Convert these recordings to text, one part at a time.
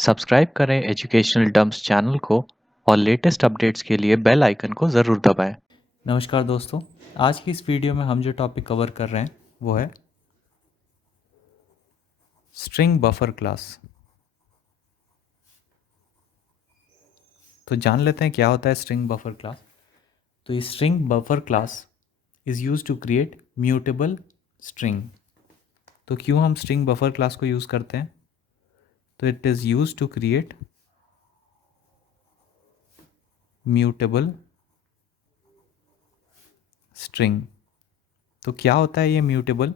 Subscribe करें educational dumps channel को और लेटेस्ट अपडेट्स के लिए बेल आइकन को ज़रूर दबाएं। नमस्कार दोस्तों। आज की इस वीडियो में हम जो टॉपिक कवर कर रहे हैं वो है स्ट्रिंग बफर क्लास। तो जान लेते हैं क्या होता है स्ट्रिंग बफर क्लास। तो ये string buffer class is use to create mutable string. तो क्यों हम स्ट्रिंग बफर क्लास को यूज़ करते हैं? तो it is use to create mutable string. तो क्या होता है ये म्यूटेबल?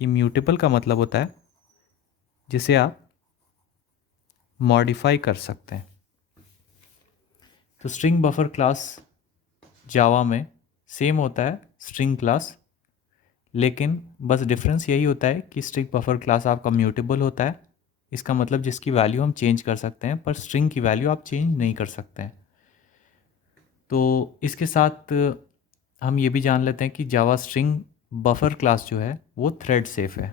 ये म्यूटेबल का मतलब होता है जिसे आप मॉडिफाई कर सकते हैं। तो स्ट्रिंग बफर क्लास जावा में सेम होता है स्ट्रिंग क्लास, लेकिन बस डिफरेंस यही होता है कि स्ट्रिंग बफर क्लास आपका म्यूटेबल होता है। इसका मतलब जिसकी वैल्यू हम चेंज कर सकते हैं, पर स्ट्रिंग की वैल्यू आप चेंज नहीं कर सकते हैं। तो इसके साथ हम ये भी जान लेते हैं कि जावा स्ट्रिंग बफर क्लास जो है वो थ्रेड सेफ है।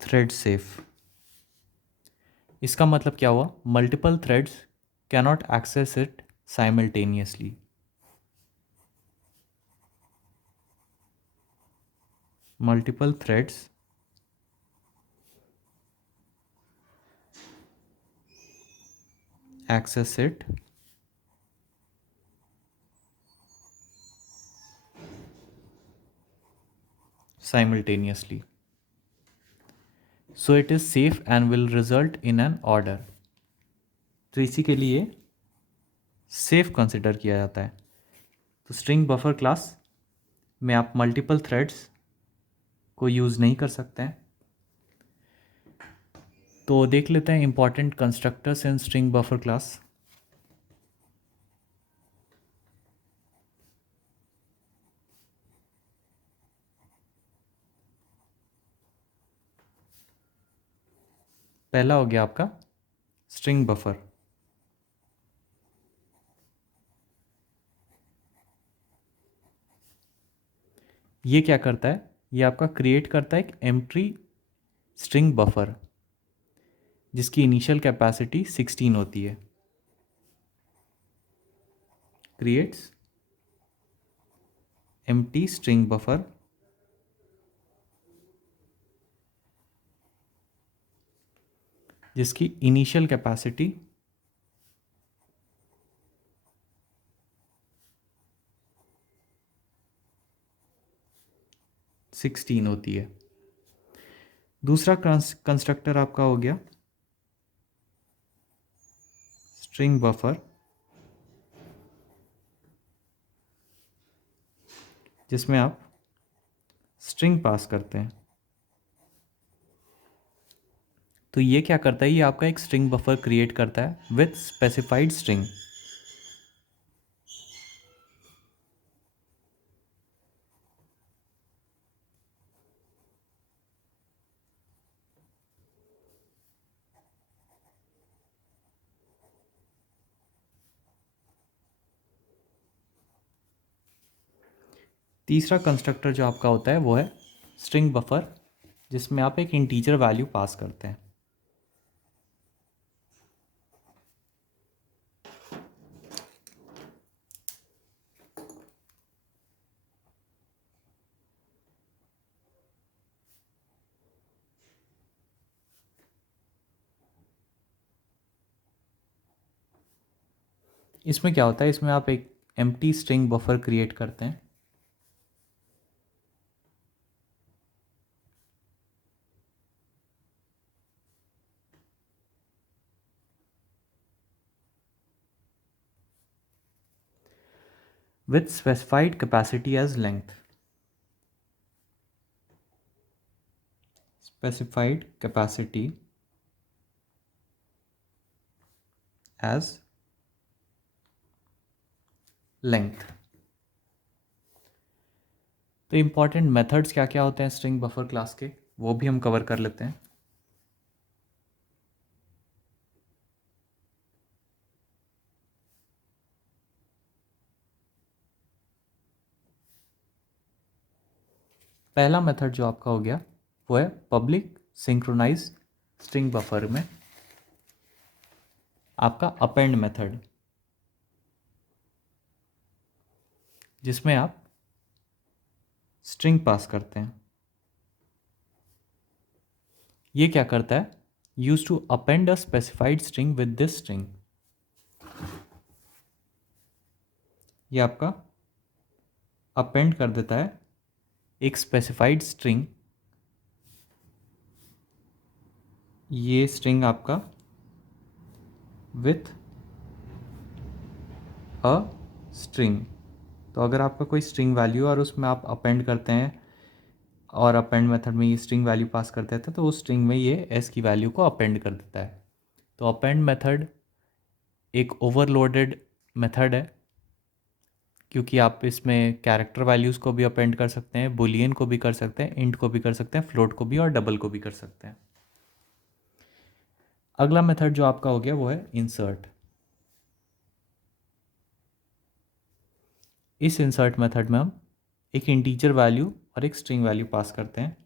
थ्रेड सेफ इसका मतलब क्या हुआ? Multiple threads cannot access it simultaneously. Multiple threads access it simultaneously, so it is safe and will result in an order। तो इसी के लिए सेफ कंसिडर किया जाता है। तो स्ट्रिंग बफर क्लास में आप मल्टीपल थ्रेड्स को यूज़ नहीं कर सकते हैं। तो देख लेते हैं important constructors in string buffer class. पहला हो गया आपका स्ट्रिंग बफर। ये क्या करता है? ये आपका क्रिएट करता है एक एम्प्टी स्ट्रिंग बफर जिसकी इनिशियल कैपेसिटी 16 होती है। क्रिएट्स एम्प्टी स्ट्रिंग बफर जिसकी इनिशियल कैपेसिटी 16 होती है। दूसरा कंस्ट्रक्टर आपका हो गया स्ट्रिंग बफर, जिसमें आप स्ट्रिंग पास करते हैं। तो ये क्या करता है? ये आपका एक स्ट्रिंग बफर क्रिएट करता है विथ स्पेसिफाइड स्ट्रिंग। तीसरा कंस्ट्रक्टर जो आपका होता है वो है स्ट्रिंग बफर, जिसमें आप एक इंटीजर वैल्यू पास करते हैं। इसमें क्या होता है? इसमें आप एक एम्प्टी स्ट्रिंग बफर क्रिएट करते हैं। With specified capacity as length. Specified capacity as length. तो इंपॉर्टेंट मेथड्स क्या क्या होते हैं स्ट्रिंग बफर क्लास के, वो भी हम कवर कर लेते हैं। पहला मेथड जो आपका हो गया वो है पब्लिक सिंक्रोनाइज स्ट्रिंग बफर में आपका अपेंड मेथड, जिसमें आप स्ट्रिंग पास करते हैं। ये क्या करता है? Use to append a specified string with this string. ये आपका अपेंड कर देता है एक स्पेसिफाइड स्ट्रिंग। ये स्ट्रिंग आपका विथ अ स्ट्रिंग। तो अगर आपका कोई स्ट्रिंग वैल्यू और उसमें आप अपेंड करते हैं और अपेंड मेथड में ये स्ट्रिंग वैल्यू पास कर देता है, तो उस स्ट्रिंग में ये एस की वैल्यू को अपेंड कर देता है। तो अपेंड मेथड एक ओवरलोडेड मेथड है, क्योंकि आप इसमें कैरेक्टर वैल्यूज़ को भी अपेंड कर सकते हैं, बुलियन को भी कर सकते हैं, इंट को भी कर सकते हैं, फ्लोट को भी और डबल को भी कर सकते हैं। अगला मेथड जो आपका हो गया वो है इंसर्ट। इस इंसर्ट मेथड में हम एक इंटीजर वैल्यू और एक स्ट्रिंग वैल्यू पास करते हैं।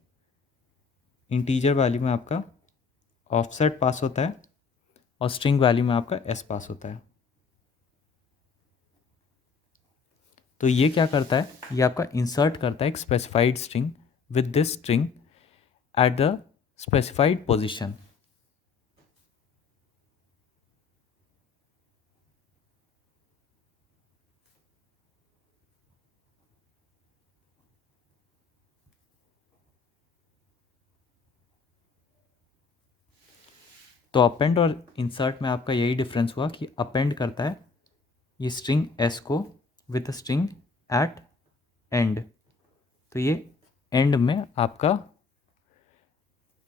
इंटीजर वैल्यू में आपका ऑफसेट पास होता है और स्ट्रिंग वैल्यू में आपका एस पास होता है। तो ये क्या करता है? ये आपका इंसर्ट करता है एक specified string with this string at the specified position. तो अपेंड और इंसर्ट में आपका यही डिफरेंस हुआ कि अपेंड करता है ये स्ट्रिंग एस को विथ स्ट्रिंग एट एंड। तो ये एंड में आपका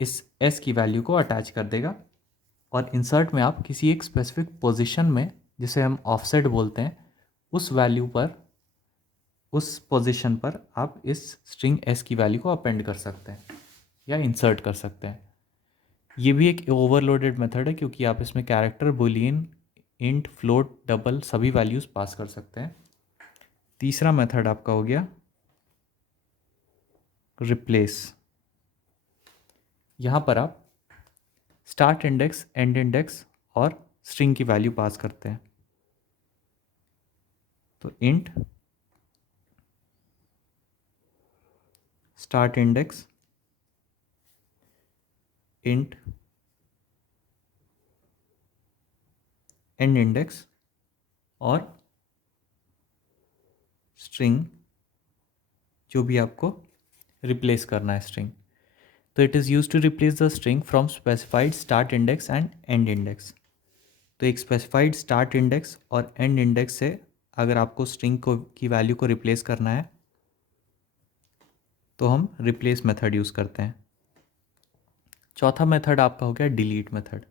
इस एस की वैल्यू को अटैच कर देगा। और इंसर्ट में आप किसी एक स्पेसिफिक पोजीशन में, जिसे हम ऑफसेट बोलते हैं, उस वैल्यू पर, उस पोजीशन पर आप इस स्ट्रिंग एस की वैल्यू को अपेंड कर सकते हैं या इंसर्ट कर सकते हैं। ये भी एक ओवरलोडेड मेथड है, क्योंकि आप इसमें character, Boolean, int, float, double सभी वैल्यूज़ पास कर सकते हैं। तीसरा मेथड आपका हो गया रिप्लेस। यहाँ पर आप स्टार्ट इंडेक्स, एंड इंडेक्स और स्ट्रिंग की वैल्यू पास करते हैं। तो int start index, int end index और स्ट्रिंग जो भी आपको रिप्लेस करना है स्ट्रिंग। तो it is use to replace the string from specified start index and end index. तो एक स्पेसिफाइड स्टार्ट इंडेक्स और एंड इंडेक्स से अगर आपको स्ट्रिंग को की वैल्यू को रिप्लेस करना है तो हम रिप्लेस मेथड यूज़ करते हैं। चौथा मेथड आपका हो गया डिलीट मेथड।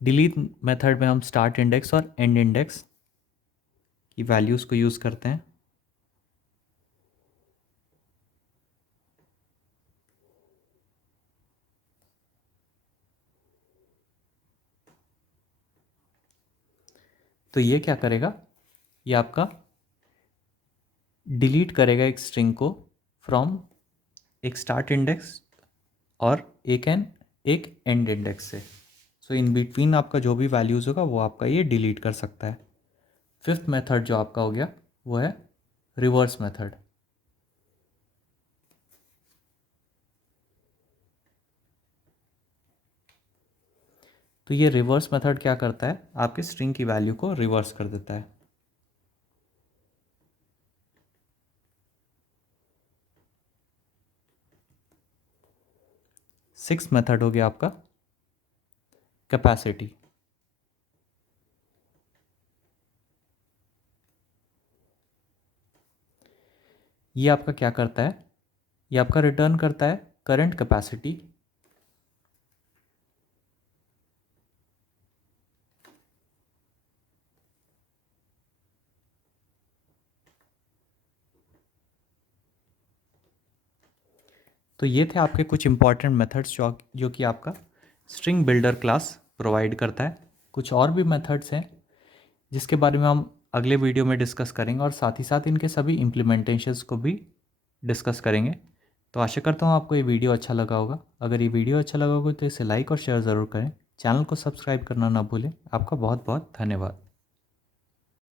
डिलीट मेथड में हम स्टार्ट इंडेक्स और एंड इंडेक्स की वैल्यूज़ को यूज़ करते हैं। तो ये क्या करेगा? ये आपका डिलीट करेगा एक स्ट्रिंग को फ्रॉम एक स्टार्ट इंडेक्स और एक एंड इंडेक्स से। सो इन बिटवीन आपका जो भी वैल्यूज़ होगा वो आपका ये डिलीट कर सकता है। फिफ्थ मेथड जो आपका हो गया वो है रिवर्स मेथड। तो ये रिवर्स मेथड क्या करता है? आपके स्ट्रिंग की वैल्यू को रिवर्स कर देता है। सिक्स्थ मेथड हो गया आपका कैपेसिटी। ये आपका क्या करता है? ये आपका रिटर्न करता है करंट कैपेसिटी। तो ये थे आपके कुछ इंपॉर्टेंट मेथड्स जो कि आपका स्ट्रिंग बिल्डर क्लास प्रोवाइड करता है। कुछ और भी मेथड्स हैं जिसके बारे में हम अगले वीडियो में डिस्कस करेंगे और साथ ही साथ इनके सभी इम्प्लीमेंटेशंस को भी डिस्कस करेंगे। तो आशा करता हूँ आपको ये वीडियो अच्छा लगा होगा। अगर ये वीडियो अच्छा लगा होगा तो इसे लाइक और शेयर ज़रूर करें। चैनल को सब्सक्राइब करना ना भूलें। आपका बहुत बहुत धन्यवाद।